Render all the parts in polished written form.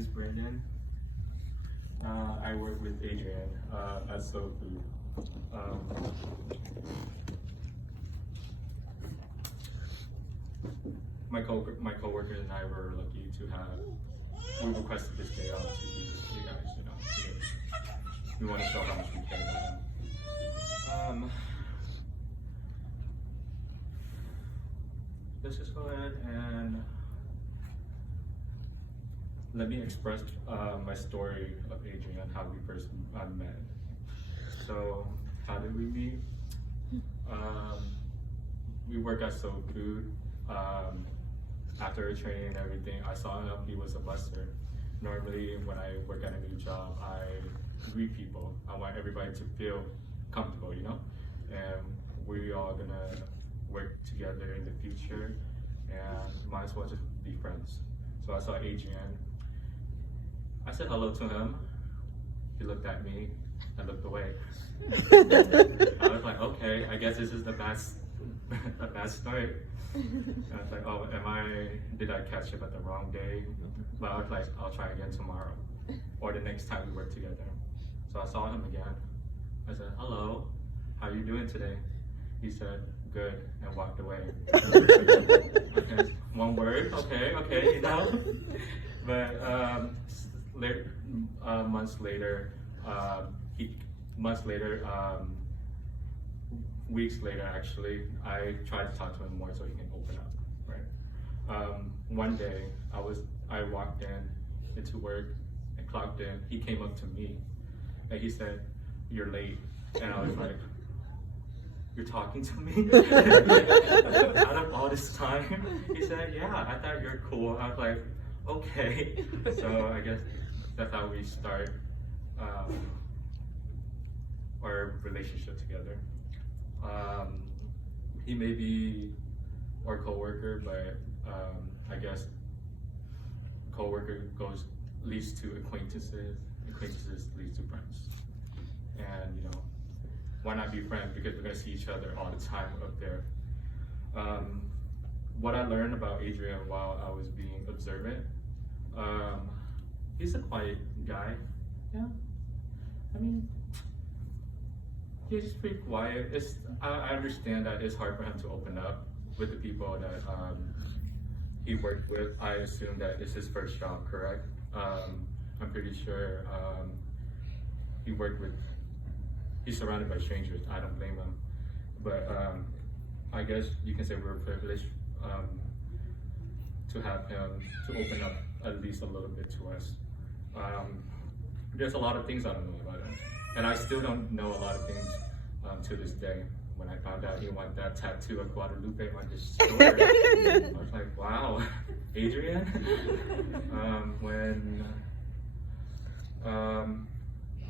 is Brandon. I work with Adrian at Soul Food. My coworkers and I were lucky to have. We requested this day off to be with you guys. We want to show how much we care about them. Let's just go ahead and let me express my story of Adrian, how we first met. So, how did we meet? We work at Soul Food. After a training and everything, I saw him, he was a buster. Normally, when I work at a new job, I greet people. I want everybody to feel comfortable, And we all gonna work together in the future, and might as well just be friends. So I saw Adrian. I said hello to him. He looked at me and looked away. I was like, okay, I guess this is the bad start. And I was like, oh, did I catch him at the wrong day? But I was like, I'll try again tomorrow, or the next time we work together. So I saw him again. I said, hello, how are you doing today? He said, good, and walked away. Okay, one word, okay, But months later, weeks later actually, I tried to talk to him more so he can open up, right? One day, I walked into work and clocked in. He came up to me and he said, "You're late," and I was like, "You're talking to me?" Out of all this time, he said, "Yeah, I thought you're cool." I was like, "Okay." So I guess that's how we start our relationship together. He may be our coworker, but I guess coworker leads to acquaintances, acquaintances leads to friends, and why not be friends? Because we're gonna see each other all the time up there. What I learned about Adrian while I was being observant, he's a quiet guy. Yeah, I mean, he's just pretty quiet. I understand that it's hard for him to open up with the people that he worked with. I assume that it's his first job, correct? I'm pretty sure he's surrounded by strangers. I don't blame him. But I guess you can say we're privileged to have him to open up at least a little bit to us. There's a lot of things I don't know about him. And I still don't know a lot of things to this day. When I found out he wanted that tattoo of Guadalupe on his shoulder, I was like, wow, Adrian? When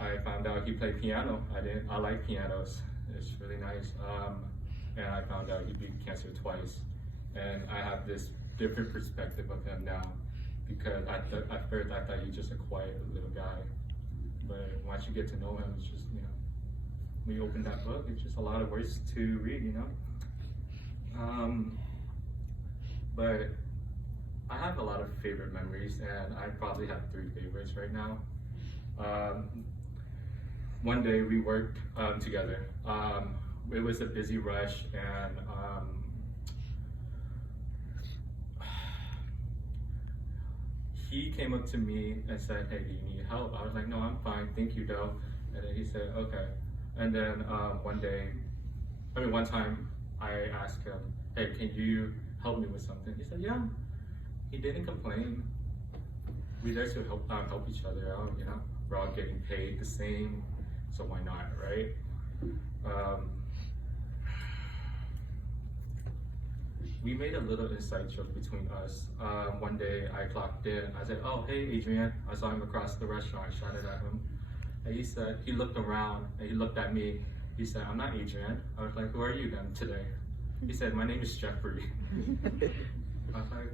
I found out he played piano, I like pianos. It's really nice. And I found out he beat cancer twice. And I have this different perspective of him now, because at first I thought he was just a quiet little guy. But once you get to know him, it's just, when you open that book, it's just a lot of words to read, But I have a lot of favorite memories, and I probably have 3 favorites right now. One day we worked together. It was a busy rush, and he came up to me and said, "Hey, do you need help?" I was like, "No, I'm fine, thank you, though." And then he said, "Okay." And then one time I asked him, "Hey, can you help me with something?" He said, "Yeah." He didn't complain. We there to help each other out, We're all getting paid the same, so why not, right? We made a little inside joke between us. One day I clocked in. I said, "Oh, hey, Adrian." I saw him across the restaurant. I shouted at him. And he looked around and he looked at me. He said, "I'm not Adrian." I was like, "Who are you then today?" He said, "My name is Jeffrey." I was like,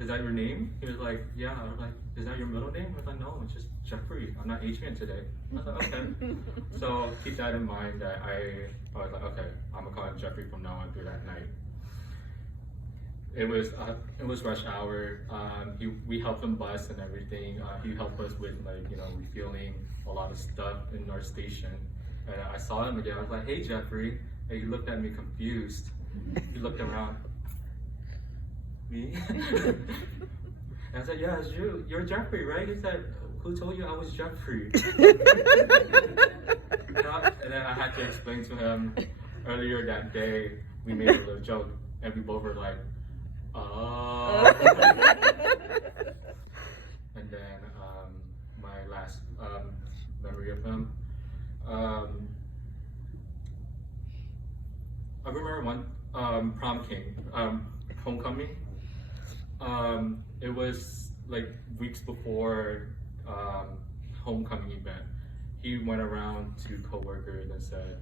"Is that your name?" He was like, "Yeah." I was like, "Is that your middle name?" I was like, "No, it's just Jeffrey. I'm not Adrian today." I was like, "Okay." So keep that in mind that I was like, okay, I'm gonna call him Jeffrey from now on through that night. It was rush hour. We helped him bus and everything. He helped us with like refueling a lot of stuff in our station. And I saw him again. I was like, "Hey, Jeffrey." And he looked at me confused. He looked around. Me? And I said, "Yeah, it's you. You're Jeffrey, right?" He said, "Who told you I was Jeffrey?" And then I had to explain to him earlier that day we made a little joke, and we both were like, "Oh." And then my last memory of him. I remember one prom king, homecoming. It was like weeks before homecoming event. He went around to coworkers and said,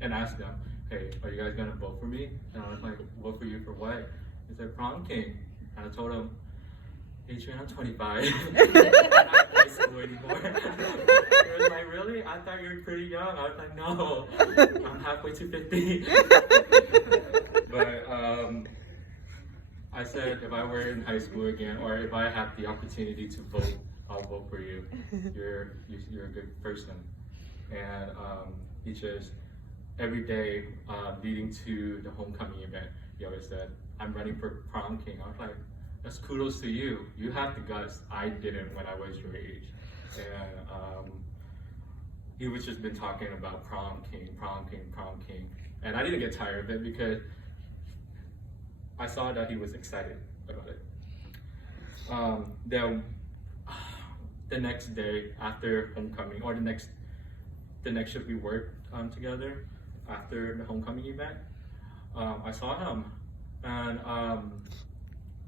and asked them, "Hey, are you guys gonna vote for me?" And I was like, "Vote for you for what?" He said, "Prom king." And I told him, "Adrian, I'm 25. I'm not in high school anymore." He was like, "Really? I thought you were pretty young." I was like, "No, I'm halfway to 50. But I said, if I were in high school again, or if I have the opportunity to vote, I'll vote for you. You're a good person. And he just, every day leading to the homecoming event, he always said, "I'm running for prom king." I was like, "That's kudos to you. You have the guts. I didn't when I was your age." And he was just been talking about prom king, prom king, prom king. And I didn't get tired of it because I saw that he was excited about it. Then the next day after homecoming, or the next shift we worked together after the homecoming event, I saw him, and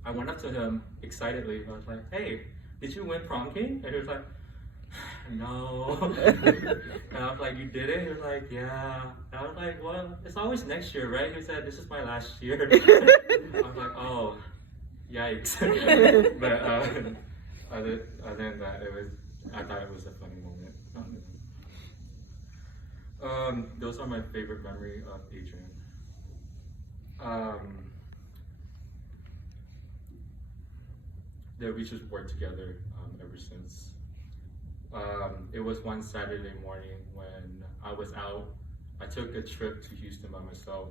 I went up to him excitedly. I was like, "Hey, did you win prom king?" And he was like, "No." And I was like, "You did it?" He was like, "Yeah." And I was like, "Well, it's always next year, right?" He said, "This is my last year." I was like, "Oh, yikes." But other than that, I thought it was a funny moment. Those are my favorite memory of Adrian. That we just worked together ever since. It was one Saturday morning when I was out. I took a trip to Houston by myself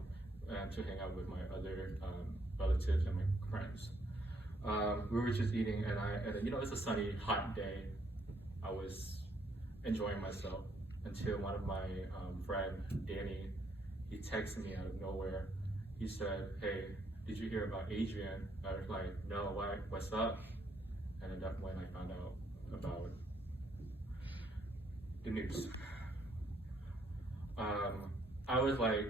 to hang out with my other relatives and my friends. We were just eating, and it's a sunny, hot day. I was enjoying myself until one of my friend, Danny, he texted me out of nowhere. He said, "Hey, did you hear about Adrian?" I was like, "No, why? What's up?" And at that point, I found out about the news. I was like,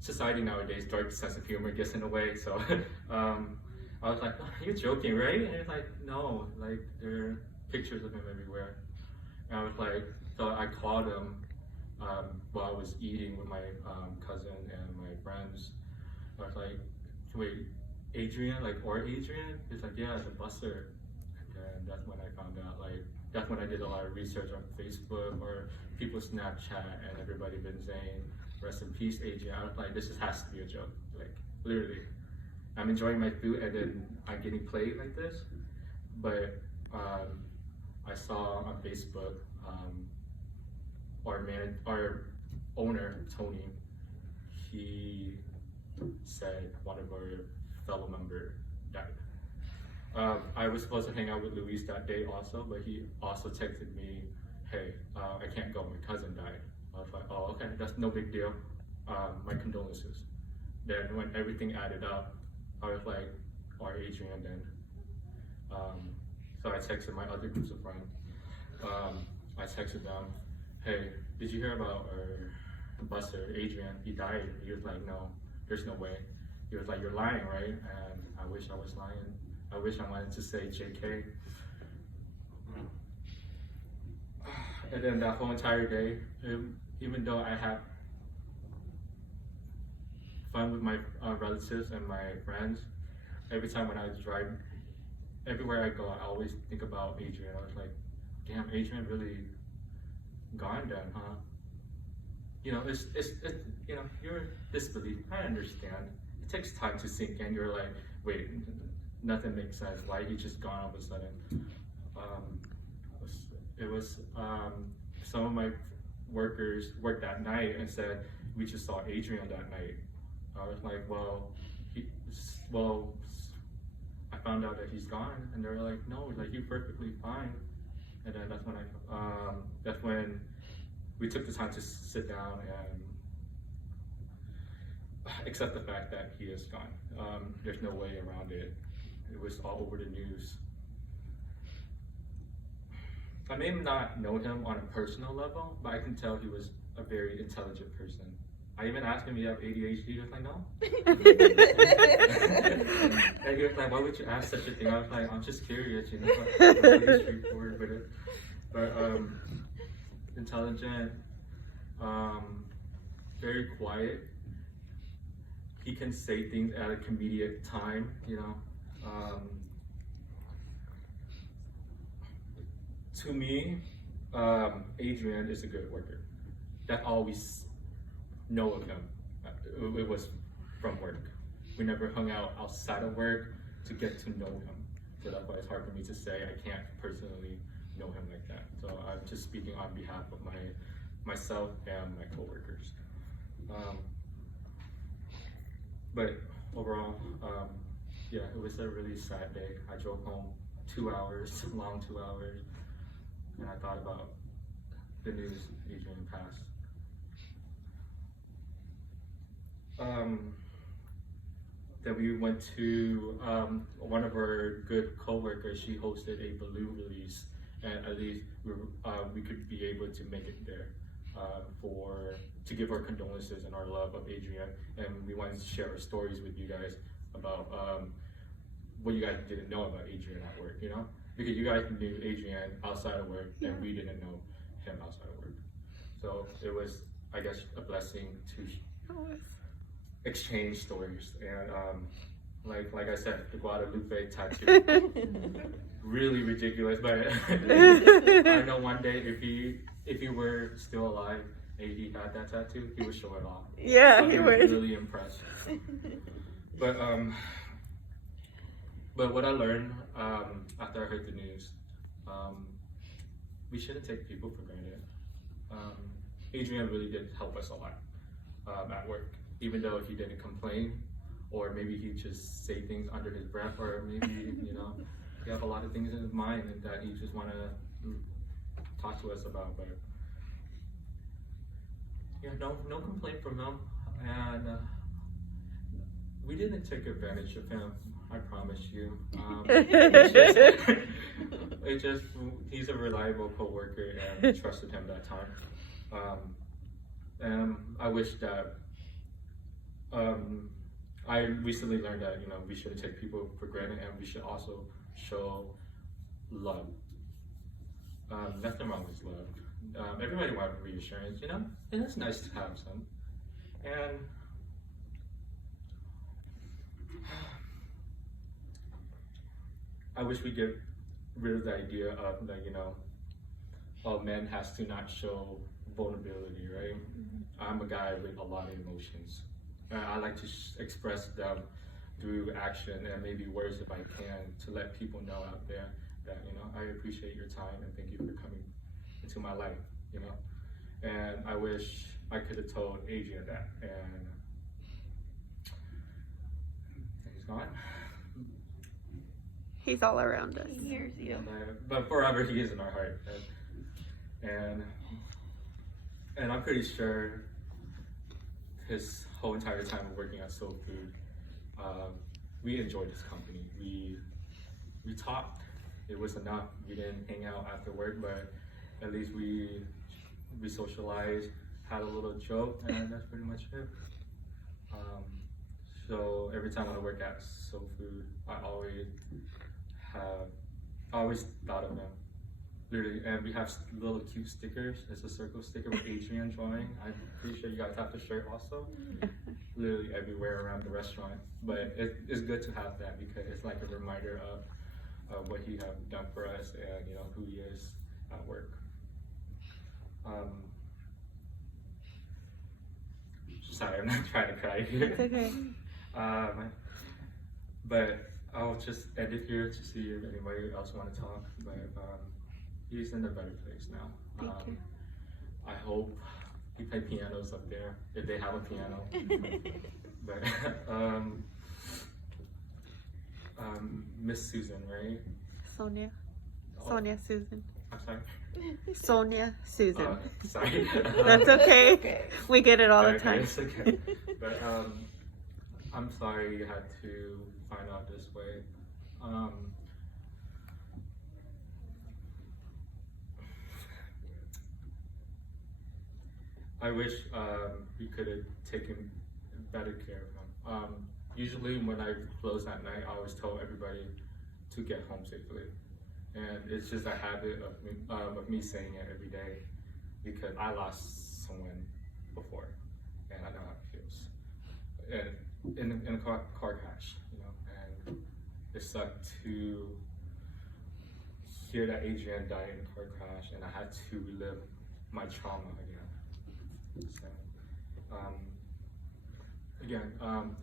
society nowadays, dark sense of humor gets in the way. So I was like, "Oh, you're joking, right?" And it's like, "No, like there are pictures of him everywhere." And I was like, so I called him while I was eating with my cousin and my friends. I was like, "Wait, Adrian, or Adrian?" He's like, "Yeah, the busser." And that's when I found out, that's when I did a lot of research on Facebook or people's Snapchat, and everybody been saying, "Rest in peace, Adrian." I was like, this has to be a joke. Literally. I'm enjoying my food and then I'm getting played like this. But I saw on Facebook, our owner, Tony, he said one of our fellow members died. I was supposed to hang out with Luis that day also, but he also texted me, "Hey, I can't go, my cousin died." I was like, "Oh, okay, that's no big deal. My condolences." Then when everything added up, I was like, "Or Adrian then." So I texted my other groups of friends. I texted them, "Hey, did you hear about our busser, Adrian? He died." He was like, "No, there's no way." He was like, "You're lying, right?" And I wish I was lying. I wish I wanted to say JK. And then that whole entire day, even though I had fun with my relatives and my friends, every time when I drive, everywhere I go, I always think about Adrian. I was like, damn, Adrian really gone then, huh? It's you're disbelief. I understand. takes time to sink in. You're like, wait, nothing makes sense. Why he just gone all of a sudden? It was some of my workers worked that night and said we just saw Adrian that night. I was like, well, I found out that he's gone, and they were like, no, like you're perfectly fine. And then that's when we took the time to sit down and accept the fact that he is gone. There's no way around it. It was all over the news. I may not know him on a personal level, but I can tell he was a very intelligent person. I even asked him, "You have ADHD?" He was like, "No." And he was like, "Why would you ask such a thing?" I was like, "I'm just curious, you know." I'm pretty straightforward with it. But intelligent, very quiet. He can say things at a comedic time, you know. To me, Adrian is a good worker. That's all we know of him. It was from work. We never hung out outside of work to get to know him. So that's why it's hard for me to say I can't personally know him like that. So I'm just speaking on behalf of myself and my coworkers. But overall, yeah, it was a really sad day. I drove home 2 hours, long 2 hours, and I thought about the news Adrian passed. Then we went to one of our good coworkers. She hosted a balloon release, and at least we could be able to make it there to give our condolences and our love of Adrian. And we wanted to share our stories with you guys about what you guys didn't know about Adrian at work, you know? Because you guys knew Adrian outside of work, and we didn't know him outside of work. So it was, I guess, a blessing to exchange stories. And like I said, the Guadalupe tattoo, really ridiculous. But I know one day if he were still alive and he had that tattoo, he would show it off. Yeah, he would. Really impressed. But what I learned after I heard the news, we shouldn't take people for granted. Adrian really did help us a lot at work, even though he didn't complain, or maybe he just say things under his breath, or maybe he have a lot of things in his mind and that he just want to talk to us about. But yeah, no complaint from him, and we didn't take advantage of him. I promise you. It's just he's a reliable coworker, and we trusted him that time. And I wish that I recently learned that we shouldn't take people for granted, and we should also show love. Nothing wrong with love. Everybody wants reassurance, and it's nice to have some. And I wish we get rid of the idea of all men has to not show vulnerability, right? I'm a guy with a lot of emotions. I like to express them through action and maybe words if I can, to let people know out there that I appreciate your time and thank you for coming into my life. And I wish I could have told Adrian that, and he's gone. He's all around us. He hears you. But forever he is in our heart. And I'm pretty sure his whole entire time of working at Soul Food, we enjoyed this company. We talked. It was enough. We didn't hang out after work, but at least we socialized, had a little joke, and that's pretty much it. So every time when I work at Soul Food, I always thought of him. Literally, and we have little cute stickers. It's a circle sticker with Adrian drawing. I'm pretty sure you guys have the shirt also. Literally everywhere around the restaurant. But it's good to have that because it's like a reminder of what he have done for us and who he is at work. Sorry, I'm not trying to cry here. It's okay. But I'll just end it here to see if anybody else want to talk. But he's in a better place now. Thank you. I hope he play pianos up there if they have a piano. But Miss Susan, right? Sonia. Oh. Sonia Susan. I'm sorry. Sonia Susan. Sorry. That's okay. Okay. We get it all the Okay, time. it's okay. But I'm sorry you had to find out this way. I wish we could have taken better care of him. Usually when I close at night, I always tell everybody to get home safely. And it's just a habit of me saying it every day because I lost someone before and I know how it feels. And in a car crash, you know, and it sucked to hear that Adrián died in a car crash and I had to relive my trauma again. So, again,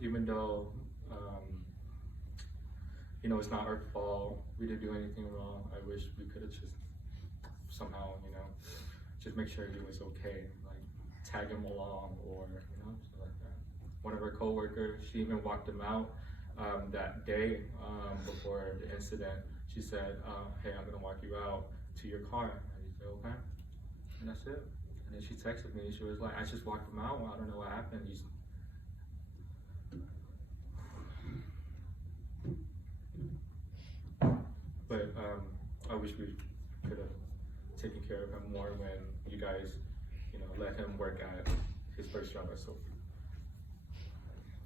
even though, you know, it's not our fault, we didn't do anything wrong, I wish we could have just somehow, you know, just make sure he was okay, like tag him along or, you know, stuff like that. One of our coworkers, she even walked him out that day before the incident. She said, hey, I'm gonna walk you out to your car. And he said, okay. And that's it. And then she texted me, she was like, I just walked him out, I don't know what happened. But I wish we could have taken care of him more when you guys, you know, let him work at his first job at Sophie.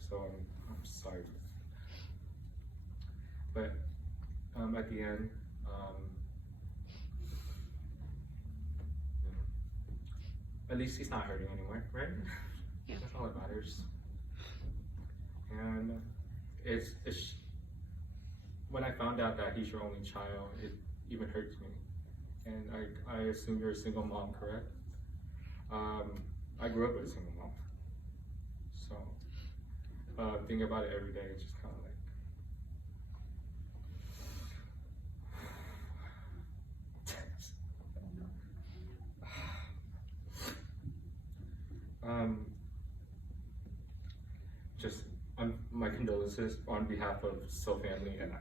So I'm sorry. But at the end, at least he's not hurting anywhere, right? Yeah. That's all that matters. And it's when I found out that he's your only child, it even hurts me. And I assume you're a single mom, correct? I grew up with a single mom. So thinking about it every day, it's just kind of like just my condolences on behalf of Soul family and I.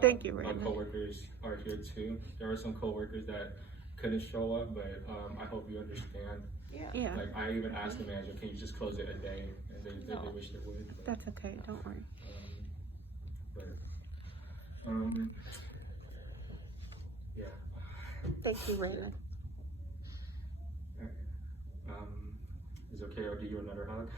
Thank you, My Raymond. coworkers are here too. There are some coworkers that couldn't show up, but I hope you understand. Yeah, Like I even asked the manager, can you just close it a day? And they wish they would. But, that's okay. Don't worry. Yeah. Thank you, Raymond. Is it okay? I'll give you another hug.